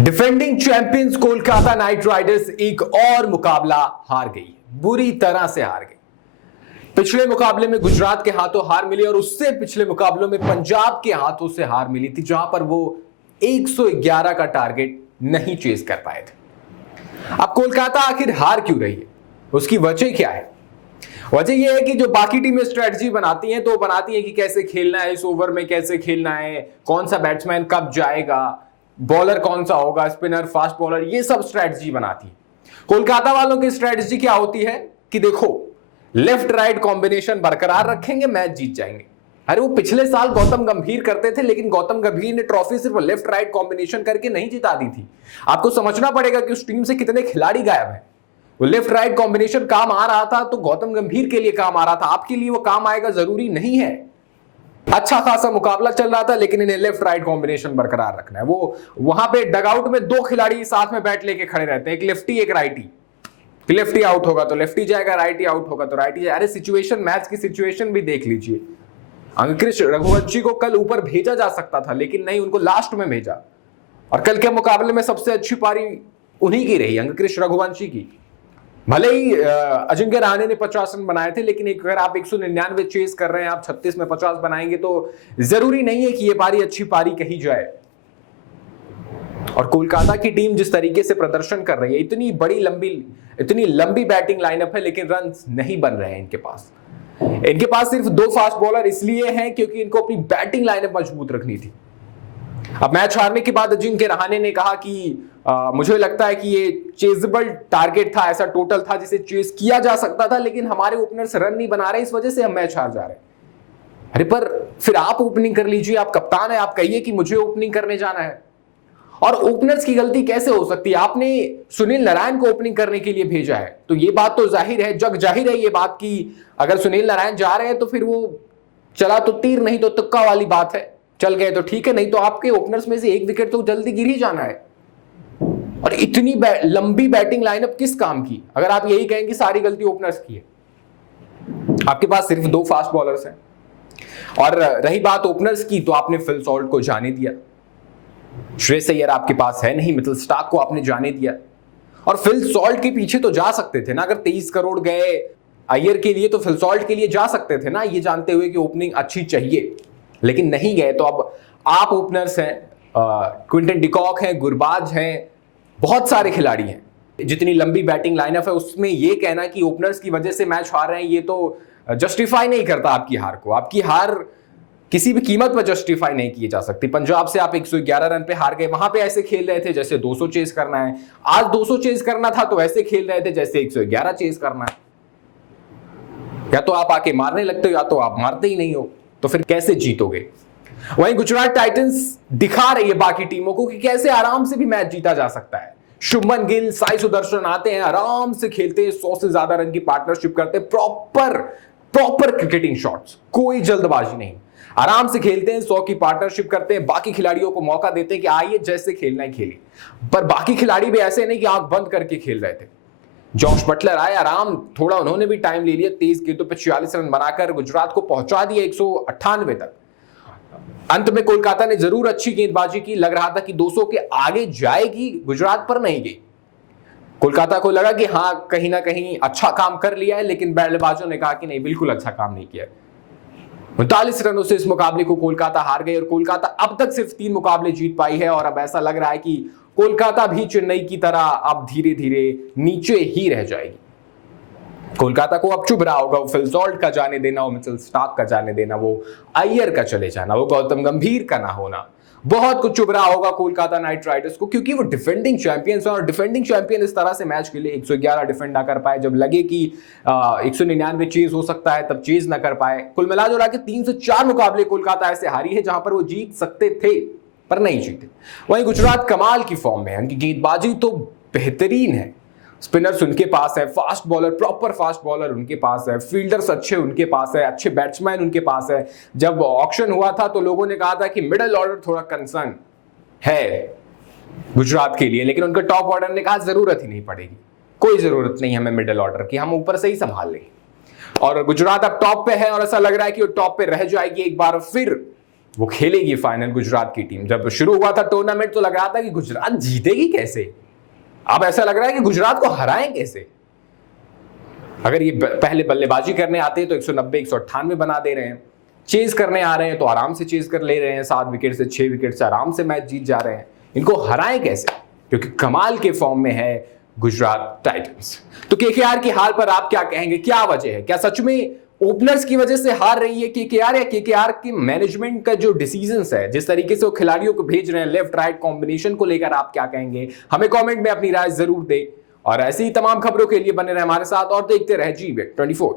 Defending champions Kolkata night Riders एक और मुकाबला हार गई, बुरी तरह से हार गई। पिछले मुकाबले में गुजरात के हाथों हार मिली और उससे पिछले मुकाबलों में पंजाब के हाथों से हार मिली थी, जहां पर वो 111 का टारगेट नहीं चेज कर पाए थे। अब कोलकाता आखिर हार क्यों रही है, उसकी वजह क्या है? वजह यह है कि जो बाकी टीमें स्ट्रेटजी बनाती हैं तो बनाती हैं कि कैसे खेलना है, इस ओवर में कैसे खेलना है, कौन सा बैट्समैन कब जाएगा, बॉलर कौन सा होगा, स्पिनर, फास्ट बॉलर, ये सब स्ट्रेटजी बनाती है। कोलकाता वालों की स्ट्रेटजी क्या होती है कि देखो, लेफ्ट राइट कॉम्बिनेशन बरकरार रखेंगे, मैच जीत जाएंगे। अरे वो पिछले साल गौतम गंभीर करते थे, लेकिन गौतम गंभीर ने ट्रॉफी सिर्फ लेफ्ट राइट कॉम्बिनेशन करके नहीं जिता दी थी। आपको समझना पड़ेगा कि उस टीम से कितने खिलाड़ी गायब हैं। वो लेफ्ट राइट कॉम्बिनेशन काम आ रहा था तो गौतम गंभीर के लिए काम आ रहा था, आपके लिए वो काम आएगा जरूरी नहीं है। अच्छा खासा मुकाबला चल रहा था, लेकिन इन्हें लेफ्ट राइट कॉम्बिनेशन बरकरार रखना है। वो वहां पे डगआउट में दो खिलाड़ी साथ में बैट लेके खड़े रहते हैं, एक लेफ्टी एक राइटी। लेफ्टी आउट होगा तो लेफ्टी जाएगा, राइटी आउट होगा तो राइटी जाएगा। अरे सिचुएशन, मैच की सिचुएशन भी देख लीजिए। अंकित रघुवंशी को कल ऊपर भेजा जा सकता था, लेकिन नहीं, उनको लास्ट में भेजा। और कल के मुकाबले में सबसे अच्छी पारी उन्हीं की रही, अंकित रघुवंशी की। भले ही अजिंक्य रहाणे ने 50 रन बनाए थे, लेकिन अगर आप 199 चेस कर रहे हैं, आप 36 में 50 बनाएंगे तो जरूरी नहीं है कि ये पारी अच्छी पारी कही जाए। और कोलकाता की टीम जिस तरीके से प्रदर्शन कर रही है, इतनी लंबी बैटिंग लाइनअप है, लेकिन रन नहीं बन रहे हैं इनके पास। इनके पास सिर्फ दो फास्ट बॉलर इसलिए हैं क्योंकि इनको अपनी बैटिंग लाइनअप मजबूत रखनी थी। अब मैच हारने के बाद अजिंक्य रहाणे ने कहा कि मुझे लगता है कि ये चेजेबल टारगेट था, ऐसा टोटल था जिसे चेज किया जा सकता था, लेकिन हमारे ओपनर्स रन नहीं बना रहे, इस वजह से हम मैच हार जा रहे हैं। अरे पर फिर आप ओपनिंग कर लीजिए, आप कप्तान है, आप कहिए कि मुझे ओपनिंग करने जाना है। और ओपनर्स की गलती कैसे हो सकती है? आपने सुनील नारायण को ओपनिंग करने के लिए भेजा है, तो ये बात तो जाहिर है, जग जाहिर है ये बात कि अगर सुनील नारायण जा रहे हैं तो फिर वो चला तो तीर नहीं तो तुक्का वाली बात है। चल गए तो ठीक है, नहीं तो आपके ओपनर्स में से एक विकेट तो जल्दी गिर ही जाना है। और इतनी लंबी बैटिंग लाइनअप किस काम की, अगर आप यही कहें कि सारी गलती ओपनर्स की है? आपके पास सिर्फ दो फास्ट बॉलर्स हैं। और रही बात ओपनर्स की, तो आपने फिल सॉल्ट को जाने दिया, श्रेयस अय्यर आपके पास है नहीं, मिचेल स्टार्क को आपने जाने दिया। और फिल सॉल्ट के पीछे तो जा सकते थे ना, अगर 23 करोड़ गए अय्यर के लिए तो फिल सॉल्ट के लिए जा सकते थे ना, ये जानते हुए कि ओपनिंग अच्छी चाहिए, लेकिन नहीं गए। तो अब आप ओपनर्स हैं, क्विंटन डिकॉक हैं, गुरबाज हैं, बहुत सारे खिलाड़ी हैं। जितनी लंबी बैटिंग लाइनअप है, उसमें ये कहना कि ओपनर्स की वजह से मैच हार रहे हैं, ये तो जस्टिफाई नहीं करता आपकी हार को। आपकी हार किसी भी कीमत पर जस्टिफाई नहीं की जा सकती। पंजाब से आप 111 रन पे हार गए, वहां पे ऐसे खेल रहे थे जैसे 200 चेज करना है। आज 200 चेज करना था तो ऐसे खेल रहे थे जैसे 111 चेज करना है। या तो आप आके मारने लगते हो, या तो आप मारते ही नहीं हो, तो फिर कैसे जीतोगे? वहीं गुजरात टाइटंस दिखा रही है बाकी टीमों को कि कैसे आराम से भी मैच जीता जा सकता है। शुभमन गिल, साई सुदर्शन आते हैं, आराम से खेलते हैं, 100 से ज्यादा रन की पार्टनरशिप करते हैं, प्रॉपर क्रिकेटिंग शॉट्स, कोई जल्दबाजी नहीं, आराम से खेलते हैं, 100 की पार्टनरशिप करते हैं, बाकी खिलाड़ियों को मौका देते हैं कि आइए जैसे खेलना है खेलिए। पर बाकी खिलाड़ी भी ऐसे नहीं कि आंख बंद करके खेल रहे थे। जॉश बटलर आए, आराम, थोड़ा उन्होंने भी टाइम ले लिया, 23 गेंदों पे 46 रन बनाकर गुजरात को पहुंचा दिया 198 तक। अंत में कोलकाता ने जरूर अच्छी गेंदबाजी की, लग रहा था कि 200 के आगे जाएगी गुजरात, पर नहीं गई। कोलकाता को लगा कि हां, कहीं ना कहीं अच्छा काम कर लिया है, लेकिन बल्लेबाजों ने कहा कि नहीं, बिल्कुल अच्छा काम नहीं किया। 39 रनों से इस मुकाबले को कोलकाता हार गई और कोलकाता अब तक सिर्फ 3 मुकाबले जीत पाई है। और अब ऐसा लग रहा है कि कोलकाता भी चेन्नई की तरह अब धीरे धीरे नीचे ही रह जाएगी। कोलकाता को अब चुभ रहा होगा, वो फिल सॉल्ट का जाने देना, वो मिचेल स्टार्क का जाने देना, वो अय्यर का चले जाना, वो गौतम गंभीर का ना होना, बहुत कुछ चुभ रहा होगा कोलकाता नाइट राइडर्स को, क्योंकि वो डिफेंडिंग चैंपियंस है। और डिफेंडिंग चैंपियन इस तरह से मैच के लिए 111 डिफेंड ना कर पाए, जब लगे कि 199 चेज हो सकता है तब चेज ना कर पाए। कुल मिला जुला के 3 से 4 मुकाबले कोलकाता ऐसे हारी है जहां पर वो जीत सकते थे पर नहीं जीते। वहीं गुजरात कमाल की फॉर्म में है, उनकी गेंदबाजी तो बेहतरीन है, स्पिनर्स उनके पास है, fast bowler, proper fast bowler उनके पास है, फील्डर्स अच्छे उनके पास है, अच्छे बैट्समैन उनके पास है। जब ऑक्शन हुआ था तो लोगों ने कहा था कि मिडिल ऑर्डर थोड़ा कंसर्न है गुजरात के लिए, लेकिन उनके टॉप ऑर्डर ने कहा जरूरत ही नहीं पड़ेगी, कोई जरूरत नहीं हमें मिडिल ऑर्डर की, हम ऊपर से ही संभाल लेंगे। और गुजरात अब टॉप पे है और ऐसा लग रहा है कि वो टॉप पे रह जाएगी एक बार फिर वो खेलेगी फाइनल गुजरात की टीम। जब शुरू हुआ था टूर्नामेंट तो लग रहा था कि गुजरात जीतेगी कैसे, अब ऐसा लग रहा है कि गुजरात को हराएं कैसे। अगर ये पहले बल्लेबाजी करने आते हैं तो 190 198 बना दे रहे हैं, चेज करने आ रहे हैं तो आराम से चेज कर ले रहे हैं, 7 विकेट से 6 विकेट से आराम से मैच जीत जा रहे हैं। इनको हराएं कैसे, क्योंकि कमाल के फॉर्म में है गुजरात टाइटंस। तो केकेआर की हार पर आप क्या कहेंगे, क्या वजह है? क्या सच में ओपनर्स की वजह से हार रही है केकेआर, या केकेआर की मैनेजमेंट का जो डिसीजंस है, जिस तरीके से वो खिलाड़ियों को भेज रहे हैं लेफ्ट राइट कॉम्बिनेशन को लेकर आप क्या कहेंगे? हमें कमेंट में अपनी राय जरूर दें और ऐसी ही तमाम खबरों के लिए बने रहे हमारे साथ और देखते रहे GBet24।